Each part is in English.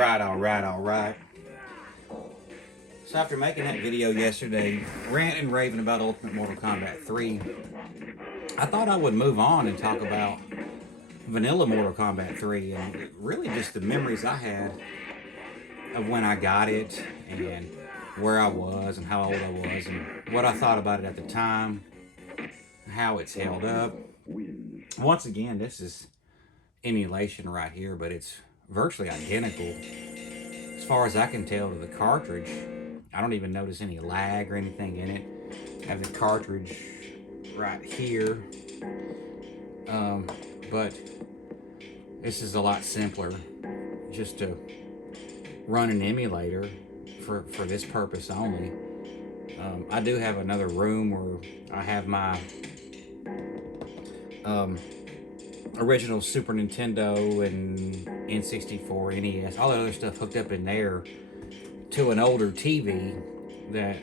Alright. So after making that video yesterday, ranting and raving about Ultimate Mortal Kombat 3, I thought I would move on and talk about vanilla Mortal Kombat 3 and really just the memories I had of when I got it and where I was and how old I was and what I thought about it at the time, how it's held up. Once again, this is emulation right here, but it's virtually identical as far as I can tell to the cartridge. I don't even notice any lag or anything in it. I have the cartridge right here, but this is a lot simpler just to run an emulator for this purpose only. I do have another room where I have my original Super Nintendo and N64, NES, all that other stuff hooked up in there to an older TV that,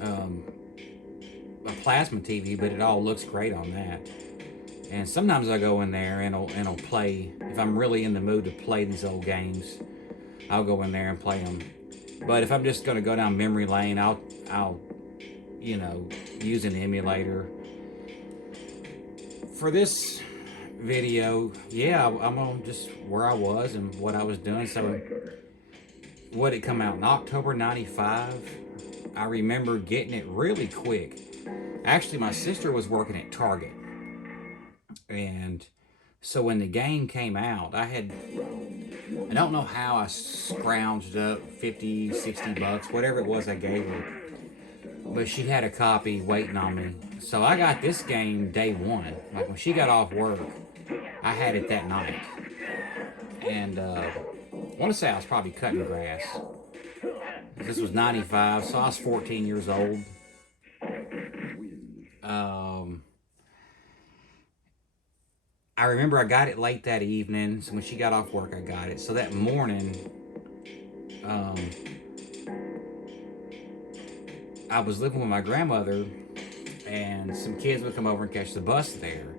a plasma TV, but it all looks great on that. And sometimes I go in there and I'll play, if I'm really in the mood to play these old games, I'll go in there and play them. But if I'm just going to go down memory lane, I'll use an emulator. For this video, yeah, I'm on just where I was and what I was doing. So what it come out in October 95. I remember getting it really quick. Actually, my sister was working at Target, and so when the game came out, I don't know how I scrounged up 50, 60 bucks, whatever it was I gave her, but she had a copy waiting on me. So I got this game day one. Like when she got off work, I had it that night. And I want to say I was probably cutting grass. This was 95, so I was 14 years old. I remember I got it late that evening, so when she got off work, I got it. So that morning, I was living with my grandmother, and some kids would come over and catch the bus there.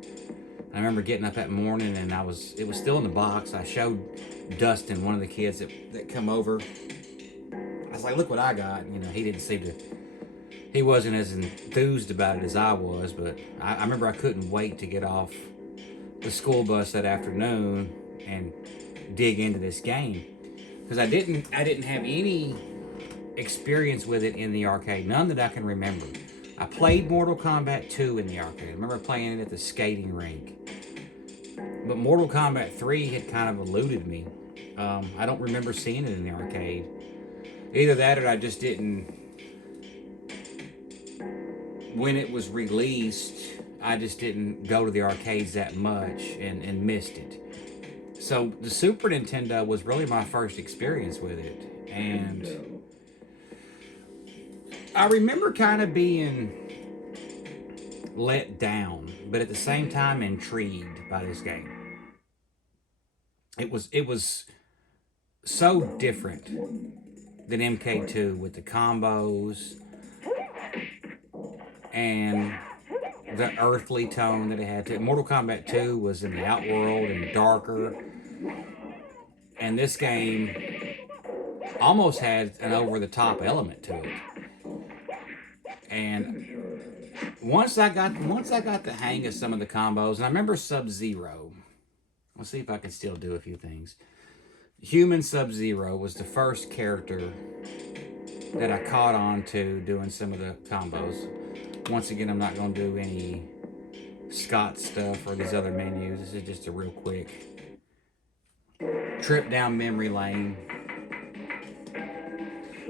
I remember getting up that morning, and it was still in the box. I showed Dustin, one of the kids that come over. I was like, look what I got. He didn't seem to, he wasn't as enthused about it as I was, but I remember I couldn't wait to get off the school bus that afternoon and dig into this game, because I didn't have any experience with it in the arcade, none that I can remember. I played Mortal Kombat 2 in the arcade. I remember playing it at the skating rink, but Mortal Kombat 3 had kind of eluded me. I don't remember seeing it in the arcade. Either that or I just didn't, when it was released, I just didn't go to the arcades that much and missed it. So the Super Nintendo was really my first experience with it. And I remember kind of being let down, but at the same time intrigued by this game. It was so different than MK2 with the combos and the earthly tone that it had to it. Mortal Kombat 2 was in the outworld and darker, and this game almost had an over-the-top element to it. And once I got the hang of some of the combos, and I remember Sub-Zero. Let's see if I can still do a few things. Human Sub-Zero was the first character that I caught on to doing some of the combos. Once again, I'm not going to do any Scott stuff or these other menus. This is just a real quick trip down memory lane.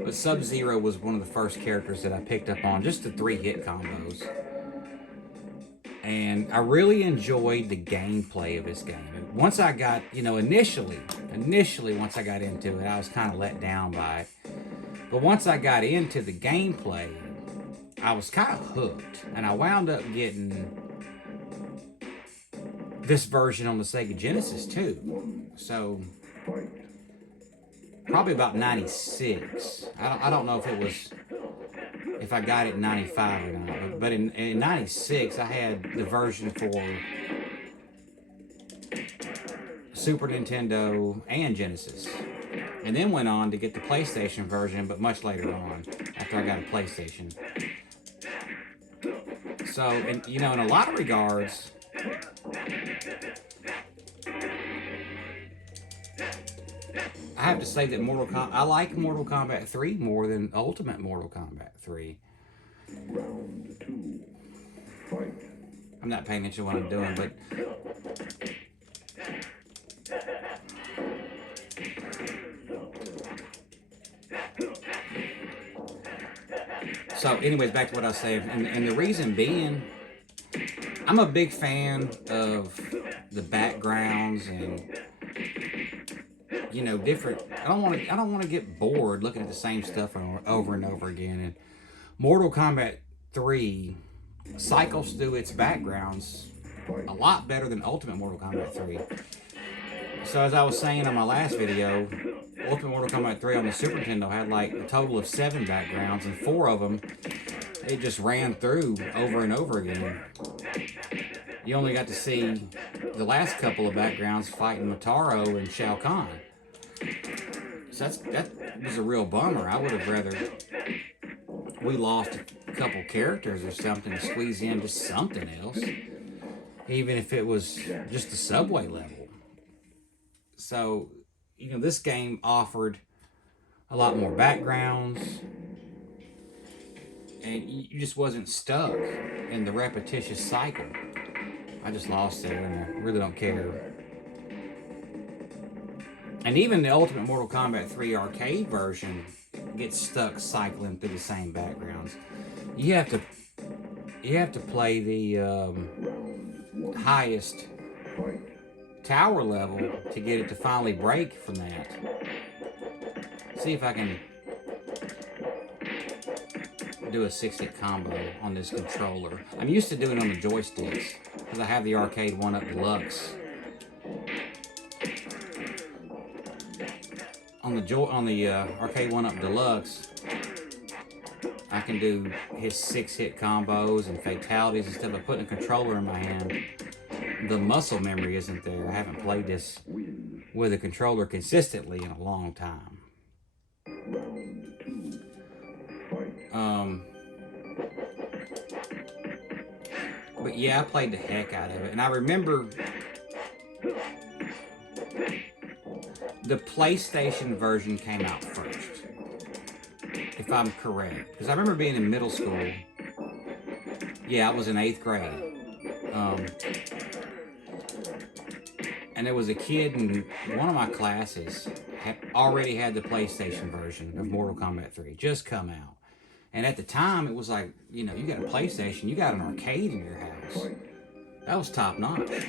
But Sub-Zero was one of the first characters that I picked up on, just the 3-hit combos. And I really enjoyed the gameplay of this game. Once I got, initially, once I got into it, I was kind of let down by it. But once I got into the gameplay, I was kind of hooked, and I wound up getting this version on the Sega Genesis too. So probably about 96. I don't know if I got it in 95 or not, but in 96 I had the version for Super Nintendo and Genesis. and then went on to get the PlayStation version, but much later on, after I got a PlayStation. So, and, you know, in a lot of regards, I have to say that I like Mortal Kombat 3 more than Ultimate Mortal Kombat 3. Round 2. Fight. I'm not paying attention to what I'm doing, but so anyways, back to what I was saying, and the reason being, I'm a big fan of the backgrounds and, you know, different. I don't want to get bored looking at the same stuff over and over again. And Mortal Kombat 3 cycles through its backgrounds a lot better than Ultimate Mortal Kombat 3. So as I was saying on my last video, Ultimate Mortal Kombat 3 on the Super Nintendo had like a total of 7 backgrounds, and 4 of them it just ran through over and over again. You only got to see the last couple of backgrounds fighting Motaro and Shao Kahn. So that was a real bummer. I would have rather we lost a couple characters or something to squeeze in just something else, even if it was just a subway level. So, you know, this game offered a lot more backgrounds, and you just wasn't stuck in the repetitious cycle. I just lost it, and I really don't care. And even the Ultimate Mortal Kombat 3 arcade version gets stuck cycling through the same backgrounds. You have to play the highest tower level to get it to finally break from that. See if I can do a 6-hit combo on this controller. I'm used to doing it on the joysticks because I have the Arcade 1-Up Deluxe. On the Arcade 1-Up Deluxe, I can do his 6-hit combos and fatalities and stuff by putting a controller in my hand. The muscle memory isn't there. I haven't played this with a controller consistently in a long time. But yeah, I played the heck out of it. And I remember the PlayStation version came out first, if I'm correct. Because I remember being in middle school. Yeah, I was in 8th grade. And there was a kid in one of my classes already had the PlayStation version of Mortal Kombat 3 just come out. And at the time, it was like, you know, you got a PlayStation, you got an arcade in your house. That was top notch.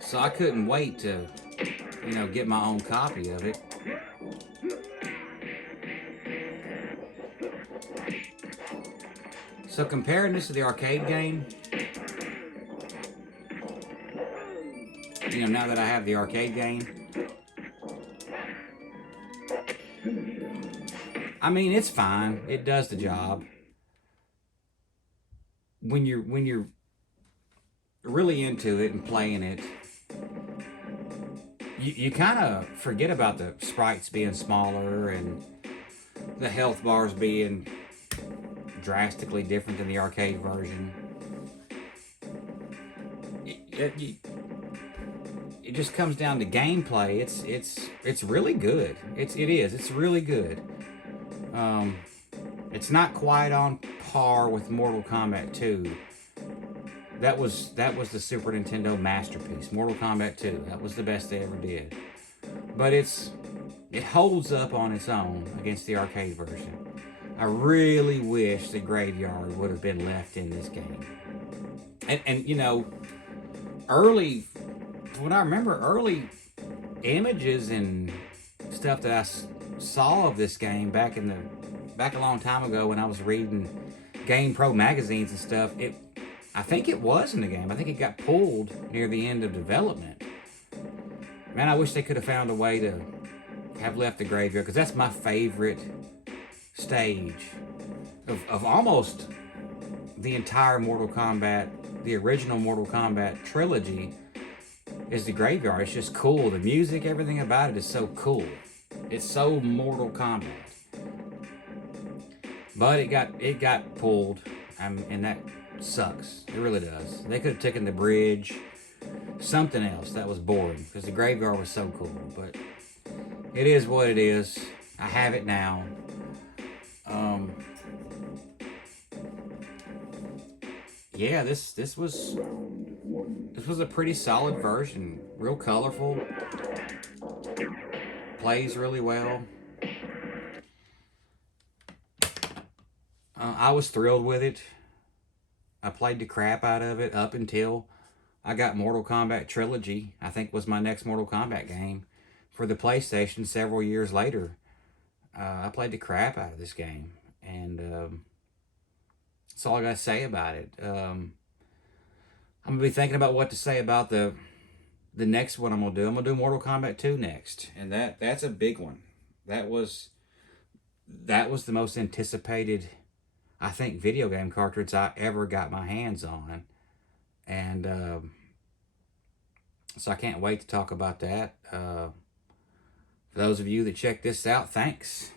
So I couldn't wait to, you know, get my own copy of it. So comparing this to the arcade game, you know, now that I have the arcade game, I mean, it's fine. It does the job. When you're really into it and playing it, you kind of forget about the sprites being smaller and the health bars being drastically different than the arcade version. It just comes down to gameplay. It's really good. It's really good. It's not quite on par with Mortal Kombat 2. That was the Super Nintendo masterpiece, Mortal Kombat 2. That was the best they ever did. But it holds up on its own against the arcade version. I really wish the graveyard would have been left in this game. And you know, what I remember, early images and stuff that I saw of this game back a long time ago when I was reading Game Pro magazines and stuff, I think it was in the game. I think it got pulled near the end of development. Man, I wish they could have found a way to have left the graveyard, because that's my favorite stage of almost the entire Mortal Kombat, the original Mortal Kombat trilogy, is the graveyard. It's just cool. The music, everything about it is so cool. It's so Mortal Kombat. But it got pulled, and that sucks. It really does. They could have taken the bridge, something else that was boring, because the graveyard was so cool. But it is what it is. I have it now. Yeah, this was a pretty solid version. Real colorful. Plays really well. I was thrilled with it. I played the crap out of it up until I got Mortal Kombat Trilogy. I think was my next Mortal Kombat game for the PlayStation several years later. I played the crap out of this game, and that's all I got to say about it. I'm gonna be thinking about what to say about the next one I'm gonna do. I'm gonna do Mortal Kombat 2 next, and that's a big one. That was the most anticipated, I think, video game cartridge I ever got my hands on, and so I can't wait to talk about that. For those of you that check this out, thanks.